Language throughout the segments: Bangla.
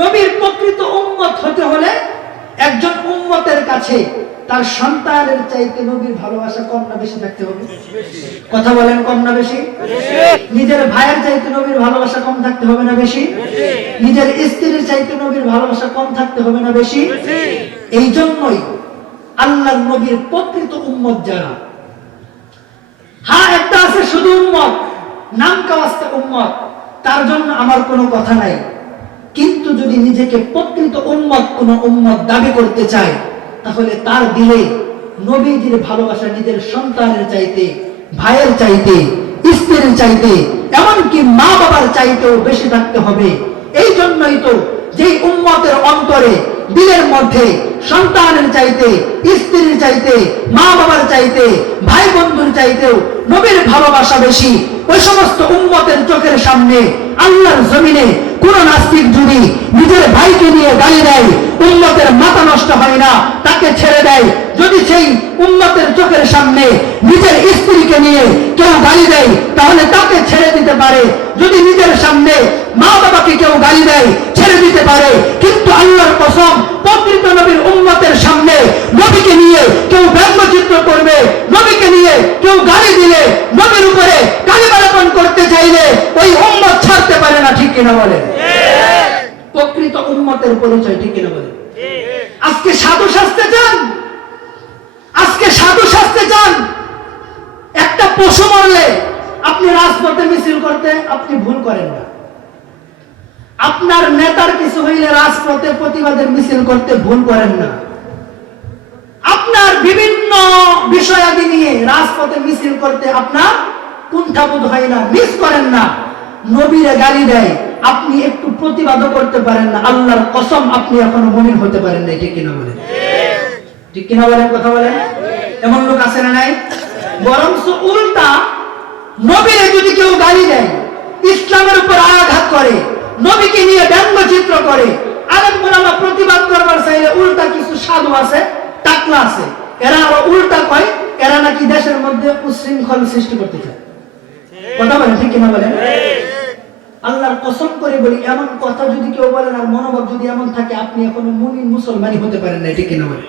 নবীর প্রকৃত উম্মত হতে হলে একজন উম্মতের কাছে তার সন্তানের চাইতে নবীর ভালোবাসা কম না বেশি থাকতে হবে? কথা বলেন, কম না বেশি? নিজের ভাইয়ের চাইতে নবীর ভালোবাসা কম থাকতে হবে না বেশি? নিজের স্ত্রীর চাইতে নবীর ভালোবাসা কম থাকতে হবে না বেশি? এই জন্যই আল্লাহর নবীর প্রকৃত উম্মত যারা, হ্যাঁ একটা আছে শুধু উম্মত, নাম কাওয়াস্তে উম্মত, তার জন্য আমার কোনো কথা নাই। কিন্তু যদি নিজেকে প্রকৃত উম্মত কোন উম্মত দাবি করতে চায়, তাহলে তার দিলে নবীজির ভালোবাসা নিজের সন্তানের চাইতে, ভাইয়ের চাইতে, স্ত্রীর চাইতে, এমনকি মা বাবার চাইতেও বেশি থাকতে হবে। এই জন্যই তো যে উম্মতের অন্তরে, দিলের মধ্যে সন্তানের চাইতে, স্ত্রীর চাইতে, মা বাবার চাইতে, ভাই বন্ধুর চাইতেও নবীর ভালোবাসা বেশি, ওই সমস্ত উম্মতের চোখের সামনে আল্লাহর জমিনে কোন নাস্তিক যদি নিজের ভাইকে নিয়ে গালি দেয়, উম্মতের মাথা নষ্ট হয় না, তাকে ছেড়ে দেয়। যদি সেই উম্মতের চোখের সামনে নিজের স্ত্রীকে নিয়ে কেউ গালি দেয়, তাহলে তাকে ছেড়ে দিতে পারে। যদি নিজের সামনে মা বাবাকে কেউ গালি দেয়, ছেড়ে দিতে পারে। কিন্তু আল্লাহর কসম, প্রকৃত নবীর উম্মতের সামনে নবীকে নিয়ে কেউ ব্যঙ্গচিত্র করবে, নবীকে নিয়ে কেউ গালি দিলে, নবীর উপরে কালিমালাপন করতে চাইলে ওই উম্মত ছাড়তে পারে না। ঠিক কিনা বলেন? প্রকৃত উম্মতের পরিচয় ঠিক কিনা বলেন? আজকে সাধু সাজতে চান, আজকে সাধু সাজতে চান, একটা পশু মরলে আপনি রাজপথে মিছিল করতে আপনি ভুল করেন না। আপনার নেতার কিছু হইলে রাজপথে প্রতিবাদের মিছিল করতে ভুল করেন না। আপনার বিভিন্ন বিষয়াদি নিয়ে রাজপথে মিছিল করতে আপনার কুণ্ঠাবোধ হয় না, মিস করেন না। নবীরে গালি দেয়, আপনি একটু প্রতিবাদও করতে পারেন না। আল্লাহর কসম, আপনি এখনো মুমিন হতে পারেন না। ঠিক কিনা বলেন? ঠিক কিনা বলেন? কথা বলেন। এমন লোক আছে না নাই? বরঞ্চ উল্টা, নবীরে যদি কেউ গালি দেয়, ইসলামের উপর আঘাত করে, নবীকে নিয়ে ব্যঙ্গচিত্র করে, আলেম ওলামা প্রতিবাদ করবার চাইলে উল্টা কিছু সাধু আছে, টাকলা আছে, এরা আবার উল্টা কয় এরা নাকি দেশের মধ্যে উচ্ছৃঙ্খল সৃষ্টি করতে চায়। কথা বলেন, ঠিক কিনা বলেন? আল্লাহর কসম করে বলি, এমন কথা যদি কেউ বলেন আর মনোভাব যদি এমন থাকে, আপনি এখনো মুমিন মুসলমানই হতে পারেন না। ঠিক কিনা বলেন?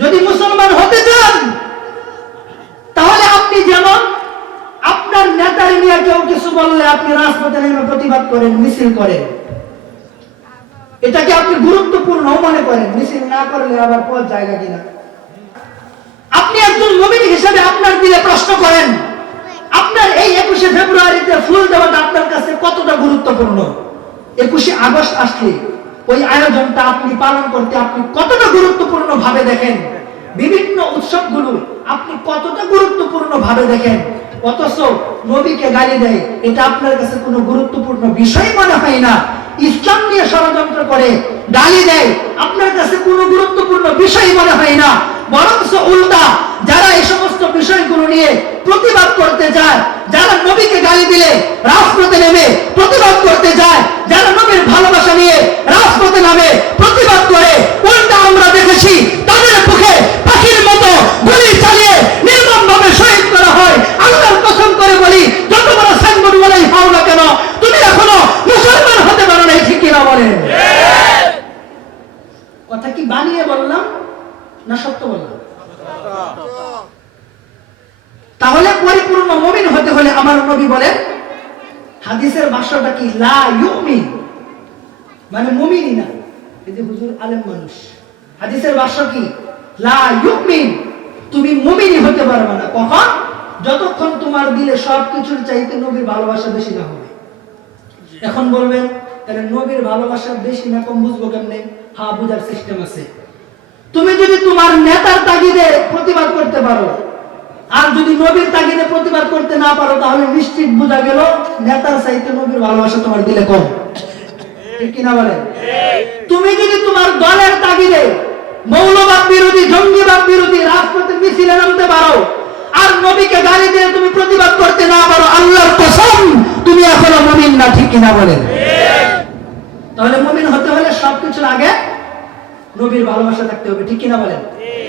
যদি মুসলমান হতে চান, তাহলে আপনি যেমন আপনার নেতার নিয়ে কেউ কিছু বললে আপনি রাজপথে নেমে প্রতিবাদ করেন, মিছিল করেন, এটাকে আপনি গুরুত্বপূর্ণ মনে করেন। মিছিল না করলে আবার পথ জায়গা কিনা? আপনি একজন মুমিন হিসেবে আপনার দিলে প্রশ্ন করেন, আপনার এই 21শে ফেব্রুয়ারিতে ফুল দেওয়াটা আপনার কাছে কতটা গুরুত্বপূর্ণ? 21শে আগস্ট আসলে ওই আয়োজনটা আপনি পালন করতে আপনি কতটা গুরুত্বপূর্ণ ভাবে দেখেন? বিভিন্ন উৎসবগুলো আপনি কতটা গুরুত্বপূর্ণ ভাবে দেখেন? অথচ নবীকে গালি দেয়, এটা আপনার কাছে কোনো গুরুত্বপূর্ণ বিষয় মনে হয় না। ইসলাম নিয়ে ষড়যন্ত্র করে গালি দেয়, আপনার কাছে কোনো গুরুত্বপূর্ণ বিষয় মনে হয় না। বরঞ্চ উল্টা, যারা এই সমস্ত বিষয়গুলো নিয়ে প্রতিবাদ করতে যায়, যারা নবীকে গালি দিলে রাজপথে নেমে প্রতিবাদ করতে যায়, যারা নবীর ভালোবাসা নিয়ে রাজপথে নামে প্রতিবাদ করে, উল্টা আমরা দেখেছি তাদের মুখে পাখির মতো গুলি চালিয়ে নির্মমভাবে শহীদ করা হয়। আল্লাহর কসম করে বলি, যত বড় সাইনবোর্ড বলেই হও না কেন, তুমি এখনো মুসলমান হতে পারো না। ঠিক কিনা বলেন? কথা কি বানিয়ে বললাম না সত্য বললাম? তাহলে পরিপূর্ণ মুমিন হতে হলে আমার নবী বলেন, হাদিসের ভাষ্যটা কি? লা ইউমিন মানে মুমিনই না। এই যে হুজুর আলেম মানুষ, হাদিসের ভাষ্য কি? লা ইউমিন, তুমি মুমিনই হতে পারবে না। কখন? যতক্ষণ তোমার দিলে সবকিছুর চাইতে নবীর ভালোবাসা বেশি না হবে। এখন বলবেন, তাহলে নবীর ভালোবাসা বেশি না কম বুঝবো কেমনে? হ্যাঁ, বুঝার সিস্টেম আছে। তুমি যদি তোমার নেতার তাগিদে প্রতিবাদ করতে পারো, আর যদি নবীর তাগিদে প্রতিবাদ করতে না পারো, তাহলে নিশ্চিত বোঝা গেল নেতার চাইতে নবীর ভালোবাসা তোমার দিলে কম। ঠিক কিনা বলেন? তুমি যদি তোমার দলের তাগিদে মৌলবাদ বিরোধী, জঙ্গিবাদ বিরোধী রাজপথে মিছিলে নামতে পারো, আর নবীকে গালি দিয়ে তুমি প্রতিবাদ করতে না পারো, আল্লাহর কসম তুমি এখনো মুমিন না। ঠিক কিনা বলেন? তাহলে মুমিন হতে হলে সবকিছুর আগে নবীর ভালোবাসা থাকতে হবে। ঠিক কিনা বলেন?